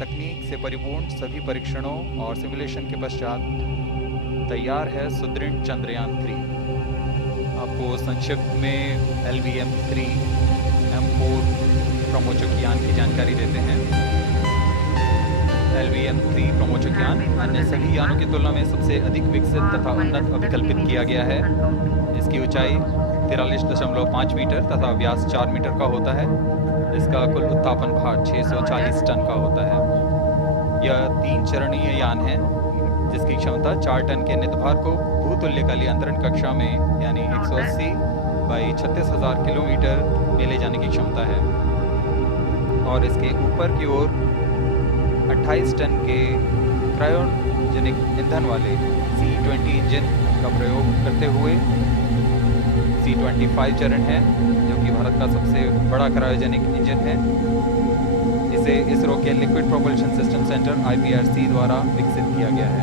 तकनीक से परिपूर्ण सभी परीक्षणों और सिमुलेशन के पश्चात तैयार है सुदृढ़ चंद्रयान 3। आपको संक्षिप्त में LVM-3 M4 प्रमोचक यान की जानकारी देते हैं। LVM-3 प्रमोचक यान अन्य सभी यानों की तुलना में सबसे अधिक विकसित तथा उन्नत अभिकल्पित किया गया है। इसकी ऊंचाई 43.5 मीटर तथा व्यास 4 मीटर का होता है। इसका कुल उत्थापन भार 640 टन का होता है। यह 3 चरणीय यान है जिसकी क्षमता 4 टन के नितभार को भूतुल्यकालीय अंतरण कक्षा में यानी 180 बाई 36,000 किलोमीटर में ले जाने की क्षमता है और इसके ऊपर की ओर 28 टन के क्रायोजेनिक ईंधन वाले C-20 इंजन का प्रयोग करते हुए C-25 चरण है जो कि भारत का सबसे बड़ा क्रायोजेनिक इंजन है। इसे इसरो के liquid propulsion system centre IPRC द्वारा विकसित किया गया है।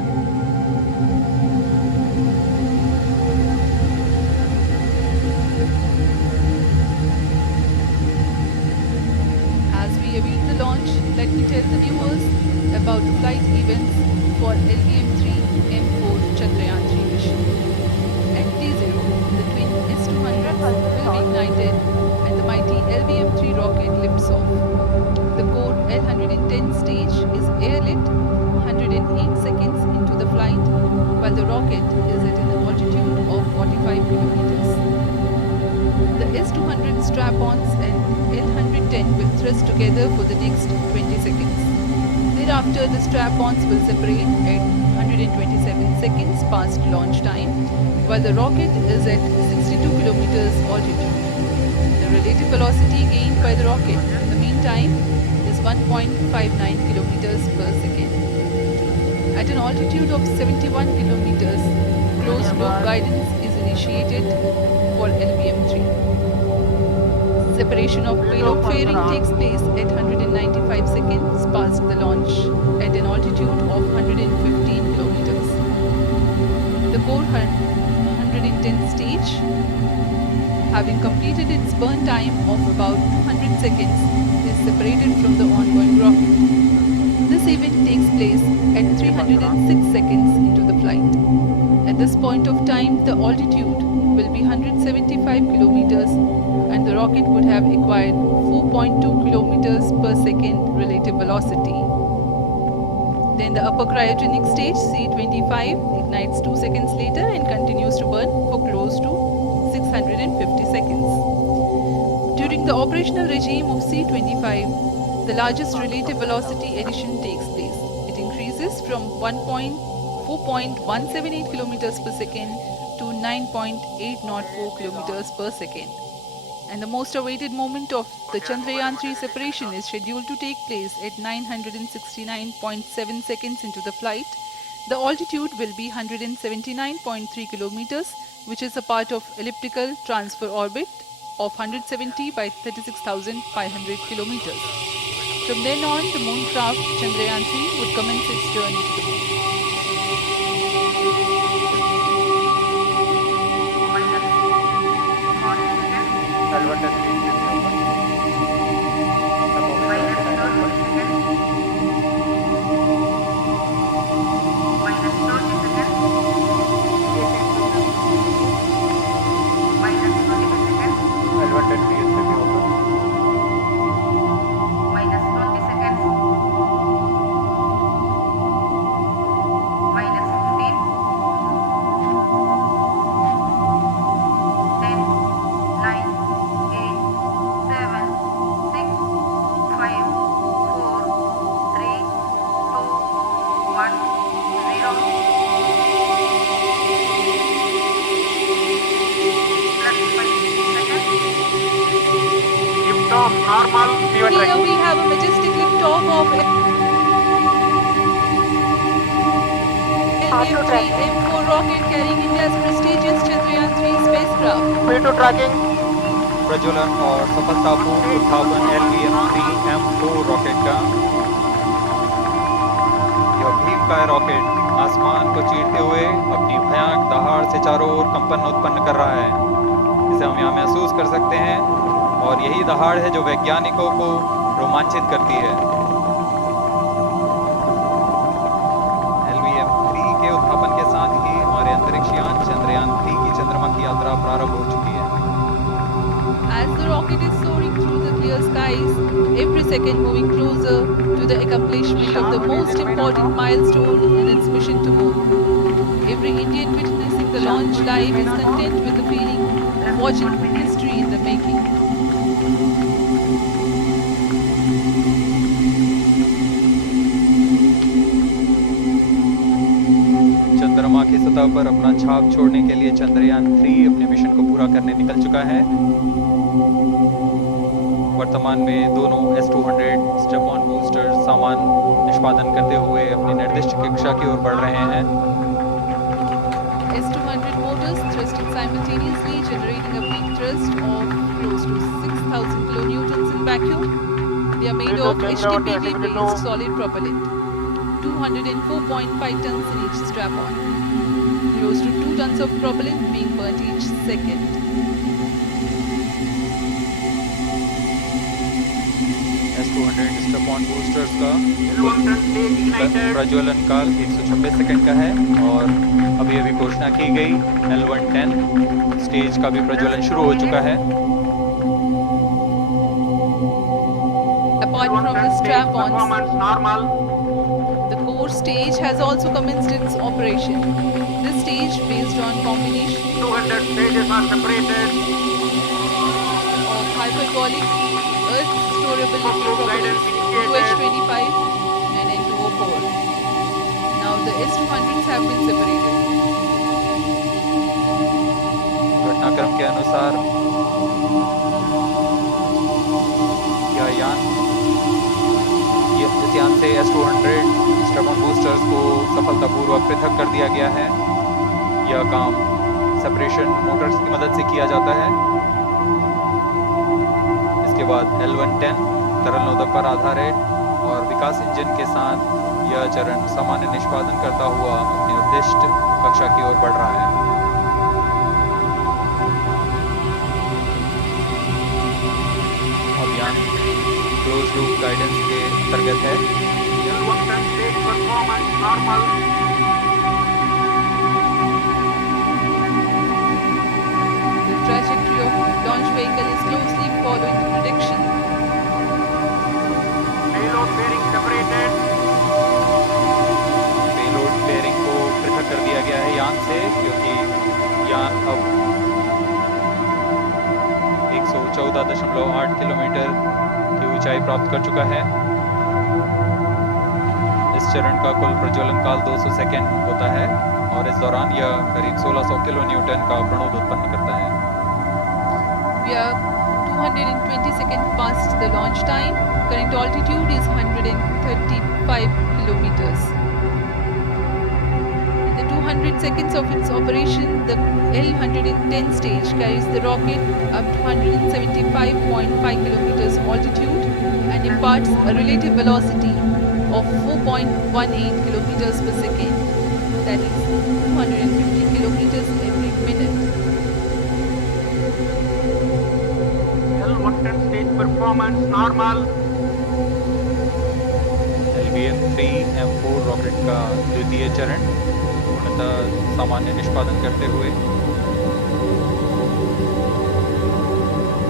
As we await the launch, let me tell the viewers about the flight events for LVM-3 M4 Chandrayaan 3 mission. At T0, the twin S-200s will be ignited and the mighty LVM-3 rocket lifts off. The core L-110 stage is airlit 108 seconds into the flight, while the rocket is at an altitude of 45 kilometers. The S-200 strap-ons and L-110 will thrust together for the next 20 seconds. Thereafter, the strap-ons will separate at 127 seconds past launch time, while the rocket is at 62 kilometers altitude. The relative velocity gained by the rocket in the meantime is 1.59 kilometers per second. At an altitude of 71 kilometers, closed loop guidance is initiated for LVM-3. Separation of payload fairing takes place at 195 seconds past the launch at an altitude of 115 kilometers. The core 110 stage, having completed its burn time of about 200 seconds, is separated from the ongoing rocket. This event takes place at 306 seconds into the flight. At this point of time, the altitude will be 175 kilometers and the rocket would have acquired 4.2 kilometers per second relative velocity. Then the upper cryogenic stage C-25 ignites 2 seconds later and continues to burn for close to 650 seconds. During the operational regime of C-25, the largest relative velocity addition takes place. It increases from 4.178 kilometers per second to 9.804 kilometers per second. And the most awaited moment of the Chandrayaan 3 separation is scheduled to take place at 969.7 seconds into the flight. The altitude will be 179.3 kilometers, which is a part of elliptical transfer orbit of 170 by 36,500 kilometers. From then on, the moon craft Chandrayaan 3 would commence its journey to the moon. Here we have a majestic liftoff of LVM-3 M4 rocket carrying India's prestigious Chandrayaan 3 spacecraft. P2 tracking. प्रज्वलन और सफलतापूर्ण उत्थापन LVM-3 M4 rocket का। यह भीमकाय rocket आसमान को चीरते हुए अपनी भयानक दहाड़ से चारों ओर कंपन उत्पन्न कर रहा है। इसे हम यहाँ महसूस कर सकते हैं और यही दहाड़ है जो वैज्ञानिकों को रोमांचित करती है। second, moving closer to the accomplishment of the most important milestone in its mission to moon. Every Indian witnessing the launch live is content with the feeling of watching history in the making. चंद्रमा की सतह पर अपना छाप छोड़ने के लिए चंद्रयान 3 अपने मिशन को पूरा करने निकल चुका है। वर्तमान में दोनों S-200 स्टेप ऑन बूस्टर सामान निष्पादन करते हुए अपनी निर्दिष्ट कक्षा की ओर बढ़ रहे हैं। S-200 motors thrusting simultaneously, generating a peak thrust of close to 6,000 kilonewtons in vacuum. They are made of HTPV-based solid propellant, 204.5 tons in each strap-on. Close to 2 tons of propellant being burnt each second. S-200 step on boosters का प्रज्वलन काल 126 second का है और अभी घोषणा की गई L110 स्टेज का भी प्रज्वलन शुरू हो चुका है। Apart from the strap-ons, the core stage has also commenced its operation. This stage, based on combination 200 stages are separated. of hyperbolic Earth storability propellants, 2H25 and N2O4. Now the S-200s have been separated. घटनाक्रम के अनुसार इस यान से S-200 step on boosters को सफलतापूर्वक पृथक कर दिया गया है। यह काम सेपरेशन मोटर्स की मदद से किया जाता है। इसके बाद L110 तरल नोदक पर आधारित और विकास इंजन के साथ यह चरण सामान्य निष्पादन करता हुआ अपनी उद्दिष्ट कक्षा की ओर बढ़ रहा है। अभियान क्लोज लूप गाइडेंस के अंतर्गत है। L110 stage performance normal. The trajectory of launch vehicle is closely following the prediction. Payload bearing separated. Payload bearing को पृथक कर दिया गया है यान से, क्योंकि यान अब 114.8 किलोमीटर की ऊंचाई प्राप्त कर चुका है। इस चरण का कुल प्रज्वलन काल 200 सेकेंड होता है और इस दौरान यह करीब 1600 किलो न्यूटन का प्रणोद उत्पन्न करता है। We are 220 seconds past the launch time. Current altitude is 135 kilometers. In the 200 seconds of its operation, the L110 stage carries the rocket up to 175.5 kilometers altitude and imparts a relative velocity of 4.18 kilometers per second. That is 250 kilometers every minute. L110 stage performance normal. LVM-3M4 rocket का द्वितीय चरण पूर्णतः सामान्य निष्पादन करते हुए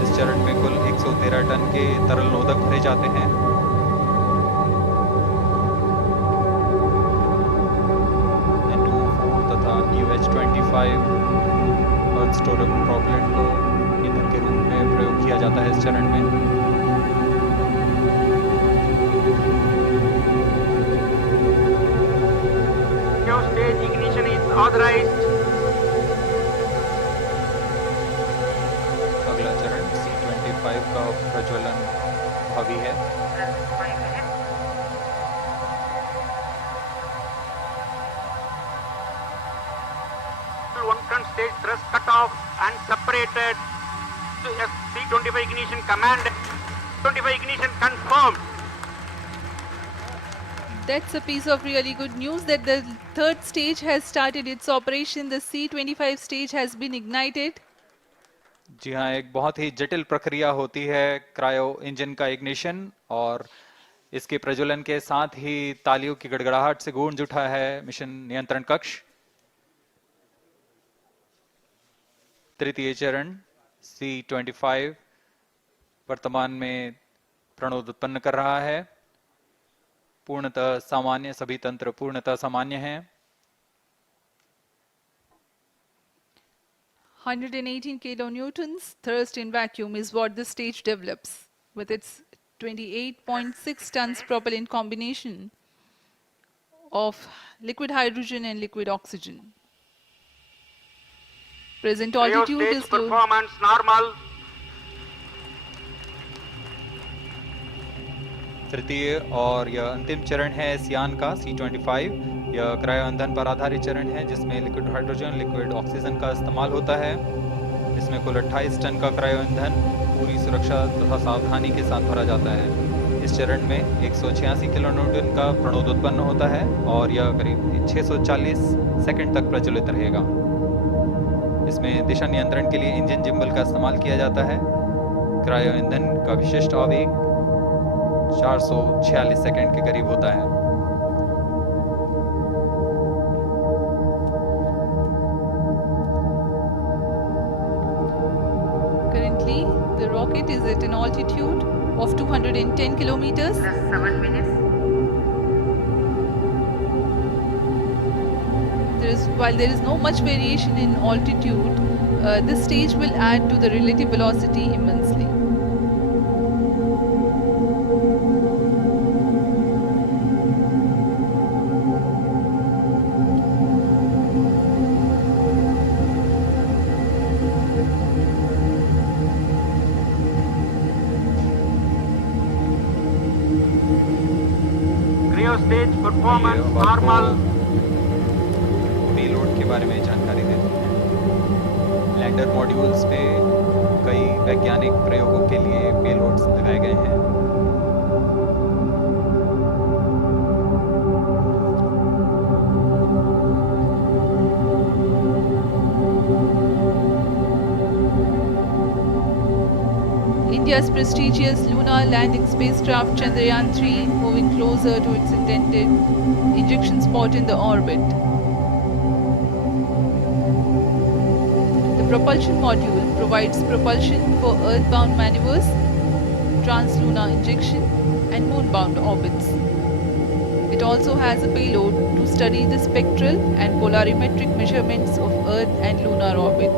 इस चरण में कुल 113 टन के तरल नोदक भरे जाते हैं। N2O4 तथा UH-25 अर्थ स्टोरेबल प्रॉपेलेंट को ईंधन के रूप में प्रयोग किया जाता है इस चरण में। Your stage ignition is authorized. अगला चरण C-25 का प्रज्वलन भावी है। L110 stage thrust cut off and separated. C-25 ignition command. 25 ignition confirmed. That's a piece of really good news that the third stage has started its operation. The C-25 stage has been ignited. जी हाँ, एक बहुत ही जटिल प्रक्रिया होती है cryo engine का ignition और इसके प्रज्वलन के साथ ही तालियों की गड़गड़ाहट से गूंज उठा है मिशन नियंत्रण कक्ष। तृतीय चरण C-25 वर्तमान में प्रणोद उत्पन्न कर रहा है। पूर्णतः सामान्य, सभी तंत्र पूर्णतः सामान्य हैं। 118 kilonewtons thrust in vacuum is what this stage develops with its 28.6 tons propellant combination of liquid hydrogen and liquid oxygen. Present Cryo altitude stage is close. performance normal. तृतीय और यह अंतिम चरण है इस यान का C-25। यह क्रायो ईंधन पर आधारित चरण है जिसमें लिक्विड हाइड्रोजन, लिक्विड ऑक्सीजन का इस्तेमाल होता है। इसमें कुल 28 टन का क्रायो ईंधन पूरी सुरक्षा तथा सावधानी के साथ भरा जाता है। इस चरण में 186 किलोन्यूटन का प्रणोद उत्पन्न होता है और यह करीब 640 सेकंड तक प्रज्वलित रहेगा। इसमें दिशा नियंत्रण के लिए इंजन जिम्बल का इस्तेमाल किया जाता है। क्रायो ईंधन का विशिष्ट आवेग 446 सेकंड के करीब होता है। Currently, the rocket is at an altitude of 210 kilometers. 7 minutes. While there is no much variation in altitude, this stage will add to the relative velocity immensely. Cryo stage performance normal. Payload के बारे में जानकारी देते हैं। Lander modules पे कई वैज्ञानिक प्रयोगों के लिए पेलोड्स लगाए गए हैं। India's prestigious lunar landing spacecraft Chandrayaan 3 moving closer to its intended injection spot in the orbit. The propulsion module provides propulsion for earthbound maneuvers, translunar injection, and moonbound orbits. It also has a payload to study the spectral and polarimetric measurements of Earth and lunar orbit.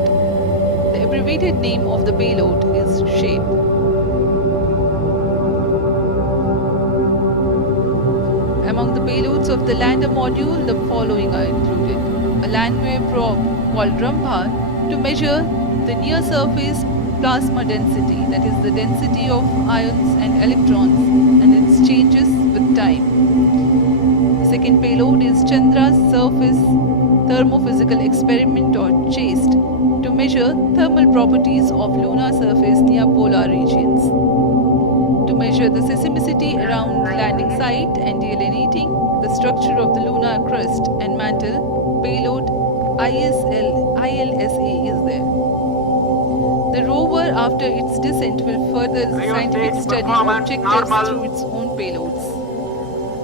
The abbreviated name of the payload is SHAPE. Among the payloads of the lander module, the following are included. A landwave probe called Rambha to measure the near surface plasma density, that is the density of ions and electrons and its changes with time. The second payload is Chandra's surface thermophysical experiment or CHASTE to measure thermal properties of lunar surface near polar regions. To measure the seismicity around the landing site and delineating the structure of the lunar crust and mantle, payload ILSA is there. The rover, after its descent, will further the scientific study objectives through its own payloads.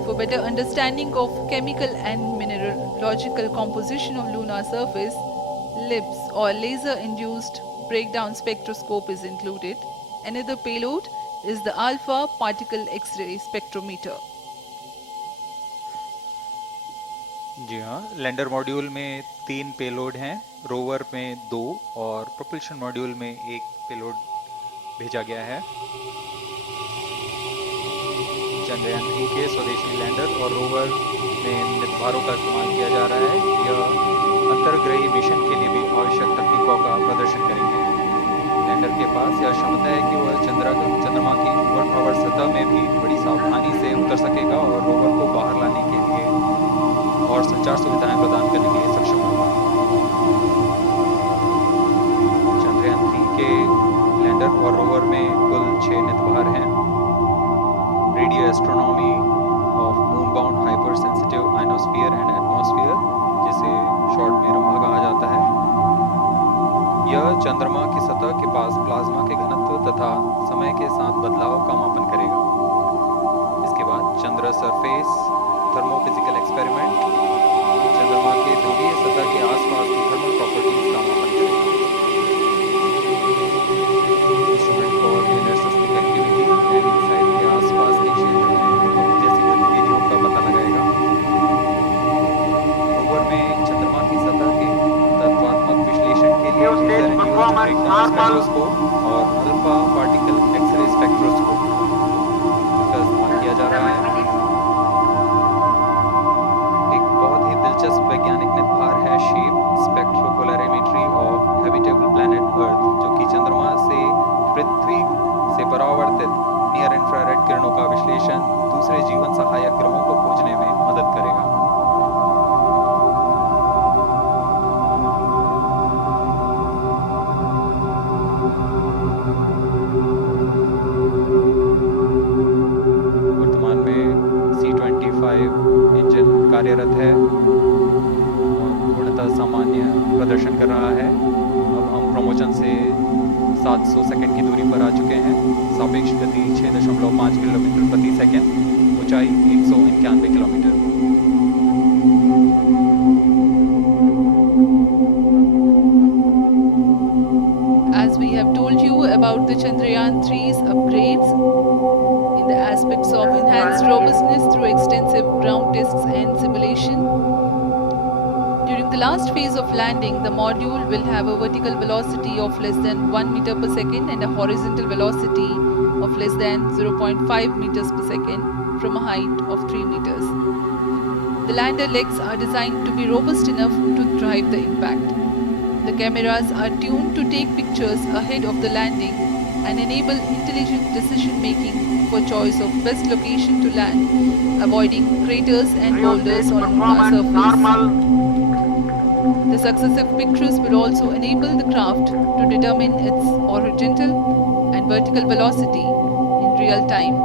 For better understanding of chemical and mineralogical composition of lunar surface, LIBS or laser-induced breakdown spectroscope is included. Another payload is the alpha particle X-ray spectrometer. जी हाँ, lander module में 3 payload हैं, rover में 2 और propulsion module में 1 payload भेजा गया है। चंद्रयान 3 के स्वदेशी लैंडर और रोवर में नितंबारों का इस्तेमाल किया जा रहा है। यह अंतर्ग्रही मिशन के लिए भी आवश्यक तकनीकों का प्रदर्शन करेंगे। लैंडर के पास यह क्षमता है कि वह चंद्रमा की ऊबड़-खाबड़ सतह में भी बड़ी सावधानी से उतर सकेगा और रोवर को बाहर लाने के लिए और संचार सुविधाएं प्रदान करने के लिए सक्षम होगा। चंद्रयान 3 के लैंडर और रोवर में कुल 6 नितंबार हैं। Radio astronomy of moon bound hyper sensitive ionosphere and atmosphere, जिसे शॉर्ट में रंभा कहा जाता है, यह चंद्रमा की सतह के पास प्लाज्मा के घनत्व तथा समय के साथ बदलाव का मापन करेगा। इसके बाद चंद्र सरफेस थर्मोफिजिकल एक्सपेरिमेंट चंद्रमा के ध्रुवीय सतह के आसपास की थर्मल प्रॉपर्टीज का मापन करेगा। Instrument for lunar seismic activity and inside the breakdown spectroscope और अल्फा पार्टिकल एक्सरे स्पेक्ट्रोस्कोप का इस्तेमाल किया जा रहा है। एक बहुत ही दिलचस्प वैज्ञानिक निर्धार है shape स्पेक्ट्रोपोलैरिमेट्री of habitable planet earth, जो कि चंद्रमा से पृथ्वी से परावर्तित नियर इंफ्रारेड किरणों का विश्लेषण दूसरे जीवन सहायक ग्रहों को खोजने में मदद करेगा। वर्तमान में C-25 इंजन कार्यरत है और पूर्णतः सामान्य प्रदर्शन कर रहा है। अब हम प्रमोशन से 700 सेकंड की दूरी पर आ चुके हैं। सापेक्ष गति 6.5 किलोमीटर प्रति सेकंड, ऊंचाई 191 kilometre. As we have told you about the Chandrayaan 3's upgrades in the aspects of enhanced robustness through extensive ground tests and simulation. During the last phase of landing, the module will have a vertical velocity of less than 1 meter per second and a horizontal velocity of less than 0.5 meters per second from a height of 3 meters. The lander legs are designed to be robust enough to drive the impact. The cameras are tuned to take pictures ahead of the landing and enable intelligent decision making for choice of best location to land, avoiding craters and boulders on lunar surface. The successive pictures will also enable the craft to determine its horizontal and vertical velocity in real time.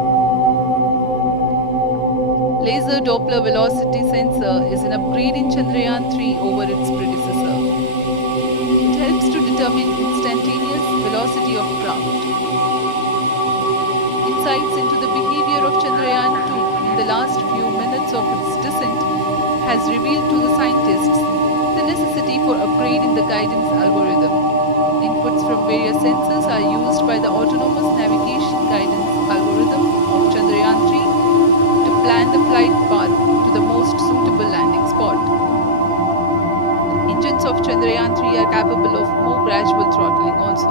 Laser Doppler velocity sensor is an upgrade in Chandrayaan 3 over its predecessor. It helps to determine instantaneous velocity of craft. Insights into the behavior of Chandrayaan 2 in the last few minutes of its descent has revealed to the scientists the necessity for upgrading the guidance algorithm. Inputs from various sensors are used by the autonomous navigation guidance algorithm of Chandrayaan 3 to plan the flight path to the most suitable landing spot. Engines of Chandrayaan 3 are capable of more gradual throttling also.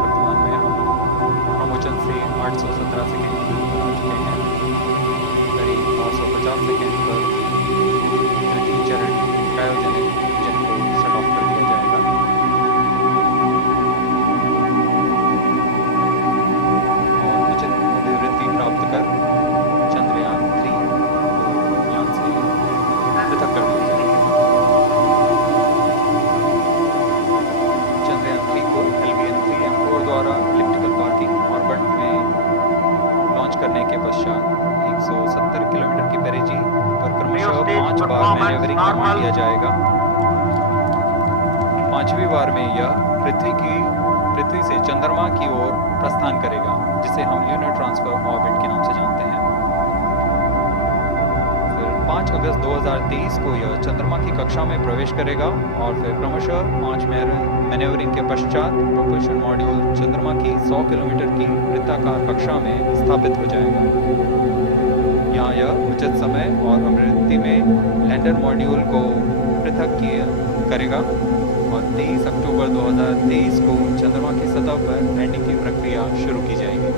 वर्तमान में हम promotion से 817 second की दूरी पर आ चुके हैं। करीब 950 सेकंड पर तृतीय चरण क्रायोजेनिक इंजन को शट ऑफ कर दिया जाएगा और उचित अभिवृद्धि प्राप्त कर चंद्रयान 3 को यान से पृथक कर दिया जाएगा। चंद्रयान 3 को LVN-3M4 द्वारा इलिप्टिकल पार्किंग ऑर्बिट में लॉन्च करने के पश्चात 170 किलोमीटर की पेरिजी पर क्रमशः 5 बार मैन्यूवरिंग कमांड दिया जाएगा। 5वीं बार में यह पृथ्वी से चंद्रमा की ओर प्रस्थान करेगा, जिसे हम ल्यूनर ट्रांसफर ऑर्बिट के नाम से जानते हैं। फिर 5 अगस्त 2023 को यह चंद्रमा की कक्षा में प्रवेश करेगा और फिर क्रमशः 5 मैन्यूवरिंग के पश्चात प्रोपल्शन मॉड्यूल चंद्रमा की 100 किलोमीटर की वृत्ताकार कक्षा में स्थापित हो जाएगा। यहाँ यह उचित समय और आवृत्ति में लैंडर मॉड्यूल को पृथक करेगा और 23 अक्टूबर 2023 को चंद्रमा की सतह पर लैंडिंग की प्रक्रिया शुरू की जाएगी।